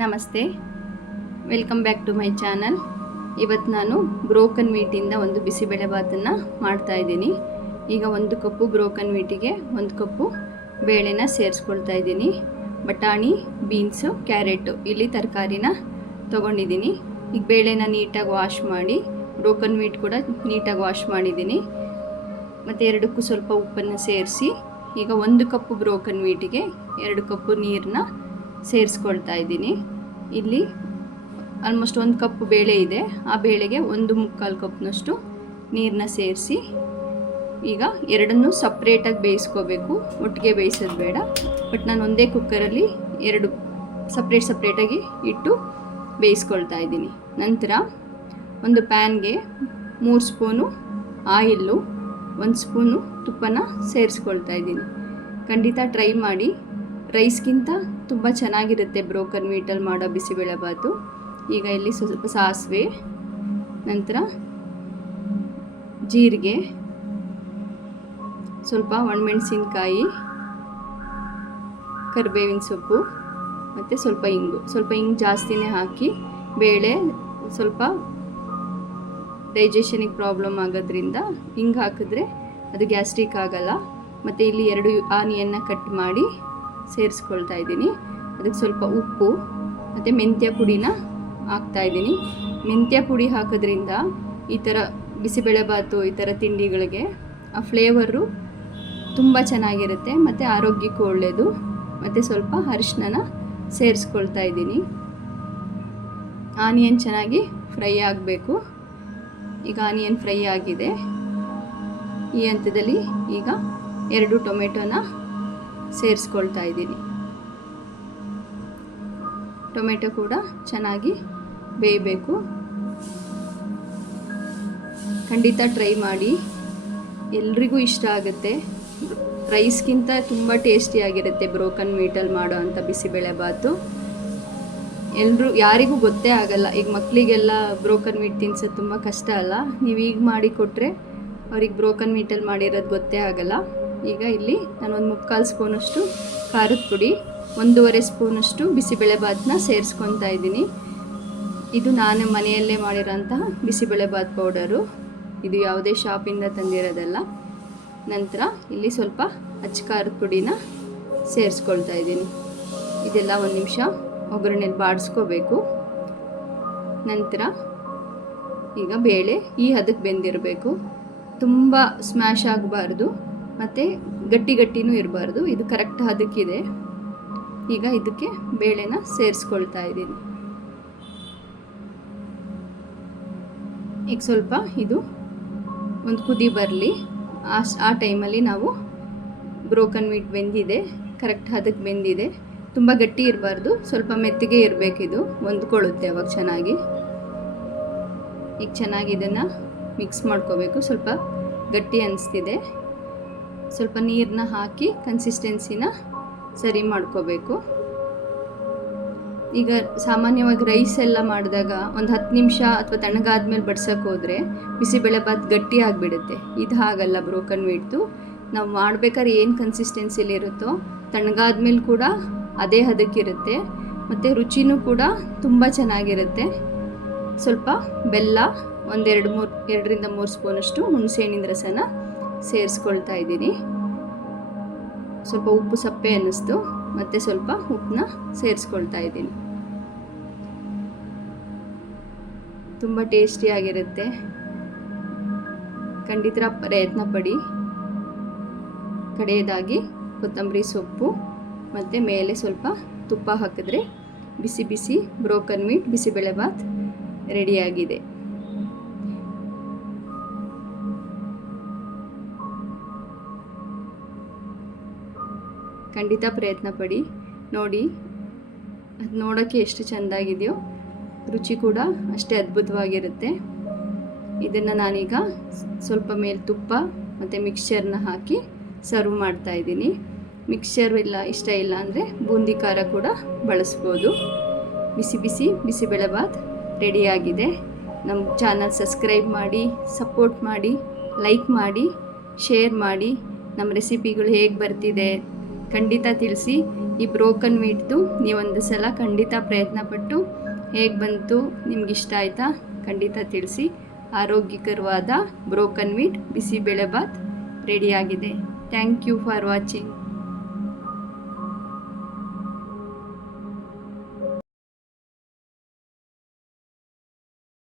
ನಮಸ್ತೆ, welcome back to my channel. ಇವತ್ತು ನಾನು ಬ್ರೋಕನ್ ವೀಟಿಂದ ಒಂದು ಬಿಸಿಬೇಳೆ ಬಾತನ್ನು ಮಾಡ್ತಾಯಿದ್ದೀನಿ. ಈಗ 1 ಕಪ್ಪು ಬ್ರೋಕನ್ ವೀಟಿಗೆ 1 ಕಪ್ಪು ಬೇಳೆನ ಸೇರಿಸ್ಕೊಳ್ತಾ ಇದ್ದೀನಿ. ಬಟಾಣಿ, ಬೀನ್ಸು, ಕ್ಯಾರೆಟು ಇಲ್ಲಿ ತರಕಾರಿನ ತೊಗೊಂಡಿದ್ದೀನಿ. ಈಗ ಬೇಳೆನ ನೀಟಾಗಿ ವಾಶ್ ಮಾಡಿ, ಬ್ರೋಕನ್ ವೀಟ್ ಕೂಡ ನೀಟಾಗಿ ವಾಶ್ ಮಾಡಿದ್ದೀನಿ. ಮತ್ತು 2ಕ್ಕೂ ಸ್ವಲ್ಪ ಉಪ್ಪನ್ನು ಸೇರಿಸಿ ಈಗ 1 ಕಪ್ಪು ಬ್ರೋಕನ್ ವೀಟಿಗೆ 2 ಕಪ್ಪು ನೀರನ್ನ ಸೇರಿಸ್ಕೊಳ್ತಾ ಇದ್ದೀನಿ. ಇಲ್ಲಿ ಆಲ್ಮೋಸ್ಟ್ 1 ಕಪ್ ಬೇಳೆ ಇದೆ, ಆ ಬೇಳೆಗೆ 1.25 ಕಪ್ನಷ್ಟು ನೀರನ್ನ ಸೇರಿಸಿ ಈಗ ಎರಡನ್ನೂ ಸಪ್ರೇಟಾಗಿ ಬೇಯಿಸ್ಕೋಬೇಕು. ಒಟ್ಟಿಗೆ ಬೇಯಿಸೋದು ಬೇಡ. ಬಟ್ ನಾನು ಒಂದೇ ಕುಕ್ಕರಲ್ಲಿ 2 ಸಪ್ರೇಟಾಗಿ ಇಟ್ಟು ಬೇಯಿಸ್ಕೊಳ್ತಾ ಇದ್ದೀನಿ. ನಂತರ ಒಂದು ಪ್ಯಾನ್ಗೆ 3 ಸ್ಪೂನು ಆಯಿಲ್ಲು, 1 ಸ್ಪೂನು ತುಪ್ಪನ ಸೇರಿಸ್ಕೊಳ್ತಾ ಇದ್ದೀನಿ. ಖಂಡಿತ ಟ್ರೈ ಮಾಡಿ, ರೈಸ್ಗಿಂತ ತುಂಬ ಚೆನ್ನಾಗಿರುತ್ತೆ ಬ್ರೋಕನ್ ವೀಟಲ್ಲಿ ಮಾಡೋ ಬಿಸಿಬೇಳೆ ಬಾತು. ಈಗ ಇಲ್ಲಿ ಸ್ವಲ್ಪ ಸಾಸಿವೆ, ನಂತರ ಜೀರಿಗೆ, ಸ್ವಲ್ಪ ಒಣಮೆಣಸಿನ್ಕಾಯಿ, ಕರಿಬೇವಿನ ಸೊಪ್ಪು ಮತ್ತು ಸ್ವಲ್ಪ ಇಂಗು ಜಾಸ್ತಿನೇ ಹಾಕಿ, ಬೇಳೆ ಸ್ವಲ್ಪ ಡೈಜೆಷನಿಗೆ ಪ್ರಾಬ್ಲಮ್ ಆಗೋದ್ರಿಂದ ಹಿಂಗೆ ಹಾಕಿದ್ರೆ ಅದು ಗ್ಯಾಸ್ಟ್ರಿಕ್ ಆಗಲ್ಲ. ಮತ್ತು ಇಲ್ಲಿ 2 ಆನಿಯನ್ನ ಕಟ್ ಮಾಡಿ ಸೇರಿಸ್ಕೊಳ್ತಾ ಇದ್ದೀನಿ. ಅದಕ್ಕೆ ಸ್ವಲ್ಪ ಉಪ್ಪು ಮತ್ತು ಮೆಂತ್ಯ ಪುಡಿನ ಹಾಕ್ತಾಯಿದ್ದೀನಿ. ಮೆಂತ್ಯ ಪುಡಿ ಹಾಕೋದ್ರಿಂದ ಈ ಥರ ಬಿಸಿಬೇಳೆ ಬಾತು ಈ ಥರ ತಿಂಡಿಗಳಿಗೆ ಆ ಫ್ಲೇವರು ತುಂಬ ಚೆನ್ನಾಗಿರುತ್ತೆ ಮತ್ತು ಆರೋಗ್ಯಕ್ಕೂ ಒಳ್ಳೆಯದು. ಮತ್ತು ಸ್ವಲ್ಪ ಅರಿಶಿನ ಸೇರಿಸ್ಕೊಳ್ತಾ ಇದ್ದೀನಿ. ಆನಿಯನ್ ಚೆನ್ನಾಗಿ ಫ್ರೈ ಆಗಬೇಕು. ಈಗ ಆನಿಯನ್ ಫ್ರೈ ಆಗಿದೆ. ಈ ಹಂತದಲ್ಲಿ ಈಗ 2 ಟೊಮೆಟೊನ ಸೇರಿಸ್ಕೊಳ್ತಾ ಇದ್ದೀನಿ. ಟೊಮೆಟೊ ಕೂಡ ಚೆನ್ನಾಗಿ ಬೇಯಬೇಕು. ಖಂಡಿತ ಟ್ರೈ ಮಾಡಿ, ಎಲ್ರಿಗೂ ಇಷ್ಟ ಆಗುತ್ತೆ. ರೈಸ್ಗಿಂತ ತುಂಬ ಟೇಸ್ಟಿಯಾಗಿರುತ್ತೆ ಬ್ರೋಕನ್ ವೀಟಲ್ಲಿ ಮಾಡೋ ಅಂಥ ಬಿಸಿಬೇಳೆ ಬಾತು. ಯಾರಿಗೂ ಗೊತ್ತೇ ಆಗಲ್ಲ. ಈಗ ಮಕ್ಕಳಿಗೆಲ್ಲ ಬ್ರೋಕನ್ ವೀಟ್ ತಿನ್ಸೋದು ತುಂಬ ಕಷ್ಟ ಅಲ್ಲ. ನೀವು ಈಗ ಮಾಡಿ ಕೊಟ್ಟರೆ ಅವ್ರಿಗೆ ಬ್ರೋಕನ್ ವೀಟಲ್ಲಿ ಮಾಡಿರೋದು ಗೊತ್ತೇ ಆಗಲ್ಲ. ಈಗ ಇಲ್ಲಿ ನಾನು 1/4 ಸ್ಪೂನಷ್ಟು ಖಾರದ ಪುಡಿ, 1.5 ಸ್ಪೂನಷ್ಟು ಬಿಸಿಬೇಳೆ ಬಾತನ್ನ ಸೇರಿಸ್ಕೊತಾ ಇದ್ದೀನಿ. ಇದು ನಾನು ಮನೆಯಲ್ಲೇ ಮಾಡಿರೋಂತಹ ಬಿಸಿಬೇಳೆ ಬಾತ್ ಪೌಡರು. ಇದು ಯಾವುದೇ ಶಾಪಿಂದ ತಂದಿರೋದಲ್ಲ. ನಂತರ ಇಲ್ಲಿ ಸ್ವಲ್ಪ ಅಚ್ಚ ಖಾರದ ಪುಡಿನ ಸೇರಿಸ್ಕೊಳ್ತಾ ಇದ್ದೀನಿ. ಇದೆಲ್ಲ 1 ನಿಮಿಷ ಒಗ್ಗರಣೆಲಿ ಬಾಡಿಸ್ಕೋಬೇಕು. ನಂತರ ಈಗ ಬೇಳೆ ಈ ಹದಕ್ಕೆ ಬೆಂದಿರಬೇಕು. ತುಂಬ ಸ್ಮ್ಯಾಶ್ ಆಗಬಾರ್ದು ಮತ್ತು ಗಟ್ಟಿನೂ ಇರಬಾರ್ದು. ಇದು ಕರೆಕ್ಟ್ ಹದಕ್ಕಿದೆ. ಈಗ ಇದಕ್ಕೆ ಬೇಳೆನ ಸೇರಿಸ್ಕೊಳ್ತಾ ಇದ್ದೀನಿ. ಈಗ ಸ್ವಲ್ಪ ಇದು ಒಂದು ಕುದಿ ಬರಲಿ. ಆ ಟೈಮಲ್ಲಿ ನಾವು ಬ್ರೋಕನ್ ವೀಟ್ ಬೆಂದಿದೆ, ಕರೆಕ್ಟ್ ಹದಕ್ಕೆ ಬೆಂದಿದೆ. ತುಂಬ ಗಟ್ಟಿ ಇರಬಾರ್ದು, ಸ್ವಲ್ಪ ಮೆತ್ತಗೆ ಇರಬೇಕಿದು, ಹೊಂದ್ಕೊಳ್ಳುತ್ತೆ ಅವಾಗ ಚೆನ್ನಾಗಿ. ಈಗ ಚೆನ್ನಾಗಿ ಇದನ್ನು ಮಿಕ್ಸ್ ಮಾಡ್ಕೋಬೇಕು. ಸ್ವಲ್ಪ ಗಟ್ಟಿ ಅನಿಸ್ತಿದೆ. ಸ್ವಲ್ಪ ನೀರನ್ನ ಹಾಕಿ ಕನ್ಸಿಸ್ಟೆನ್ಸಿನ ಸರಿ ಮಾಡ್ಕೋಬೇಕು. ಈಗ ಸಾಮಾನ್ಯವಾಗಿ ರೈಸ್ ಎಲ್ಲ ಮಾಡಿದಾಗ ಒಂದು 10 ನಿಮಿಷ ಅಥವಾ ತಣ್ಣಗಾದ್ಮೇಲೆ ಬಡ್ಸೋಕೆ ಹೋದರೆ ಬಿಸಿಬೇಳೆ ಬಾತ್ ಗಟ್ಟಿ ಆಗಿಬಿಡುತ್ತೆ. ಇದು ಹಾಗಲ್ಲ ಬ್ರೋಕನ್ ವೀಟ್ದು. ನಾವು ಮಾಡ್ಬೇಕಾದ್ರೆ ಏನು ಕನ್ಸಿಸ್ಟೆನ್ಸಿಲಿ ಇರುತ್ತೋ ತಣ್ಣಗಾದ್ಮೇಲೆ ಕೂಡ ಅದೇ ಹದಕ್ಕಿರುತ್ತೆ. ಮತ್ತು ರುಚಿನೂ ಕೂಡ ತುಂಬ ಚೆನ್ನಾಗಿರುತ್ತೆ. ಸ್ವಲ್ಪ ಬೆಲ್ಲ, 2ರಿಂದ 3 ಸ್ಪೂನಷ್ಟು ಹುಣಸೆಹಣ್ಣಿನ ರಸನ ಸೇರಿಸ್ಕೊಳ್ತಾ ಇದ್ದೀನಿ. ಸ್ವಲ್ಪ ಉಪ್ಪು ಸಪ್ಪೆ ಅನ್ನಿಸ್ತು, ಮತ್ತು ಸ್ವಲ್ಪ ಉಪ್ಪನ್ನ ಸೇರಿಸ್ಕೊಳ್ತಾ ಇದ್ದೀನಿ. ತುಂಬ ಟೇಸ್ಟಿಯಾಗಿರುತ್ತೆ. ಖಂಡಿತ ಪ್ರಯತ್ನ ಪಡಿ. ಕಡೆಯದಾಗಿ ಕೊತ್ತಂಬರಿ ಸೊಪ್ಪು ಮತ್ತು ಮೇಲೆ ಸ್ವಲ್ಪ ತುಪ್ಪ ಹಾಕಿದ್ರೆ ಬಿಸಿ ಬಿಸಿ ಬ್ರೋಕನ್ ವೀಟ್ ಬಿಸಿಬೇಳೆ ಬಾತ್ ರೆಡಿಯಾಗಿದೆ. ಖಂಡಿತ ಪ್ರಯತ್ನ ಪಡಿ, ನೋಡಿ. ಅದು ನೋಡೋಕ್ಕೆ ಎಷ್ಟು ಚೆಂದಾಗಿದೆಯೋ, ರುಚಿ ಕೂಡ ಅಷ್ಟೇ ಅದ್ಭುತವಾಗಿರುತ್ತೆ. ಇದನ್ನು ನಾನೀಗ ಸ್ವಲ್ಪ ಮೇಲೆ ತುಪ್ಪ ಮತ್ತು ಮಿಕ್ಸ್ಚರ್ನ ಹಾಕಿ ಸರ್ವ್ ಮಾಡ್ತಾಯಿದ್ದೀನಿ. ಮಿಕ್ಸ್ಚರ್ ಇಷ್ಟ ಇಲ್ಲ ಅಂದರೆ ಬೂಂದಿ ಖಾರ ಕೂಡ ಬಳಸ್ಬೋದು. ಬಿಸಿ ಬಿಸಿ ಬಿಸಿಬೇಳೆ ಬಾತ್ ರೆಡಿಯಾಗಿದೆ. ನಮ್ಮ ಚಾನಲ್ ಸಬ್ಸ್ಕ್ರೈಬ್ ಮಾಡಿ, ಸಪೋರ್ಟ್ ಮಾಡಿ, ಲೈಕ್ ಮಾಡಿ, ಶೇರ್ ಮಾಡಿ. ನಮ್ಮ ರೆಸಿಪಿಗಳು ಹೇಗೆ ಬರ್ತಿದೆ ಖಂಡಿತ ತಿಳಿಸಿ. ಈ ಬ್ರೋಕನ್ ವೀಟ್ದು ನೀವೊಂದು ಸಲ ಖಂಡಿತ ಪ್ರಯತ್ನಪಟ್ಟು ಹೇಗೆ ಬಂತು, ನಿಮ್ಗಿಷ್ಟ ಆಯಿತಾ ಖಂಡಿತ ತಿಳಿಸಿ. ಆರೋಗ್ಯಕರವಾದ ಬ್ರೋಕನ್ ವೀಟ್ ಬಿಸಿಬೇಳೆಬಾತ್ ರೆಡಿಯಾಗಿದೆ. Thank you for watching.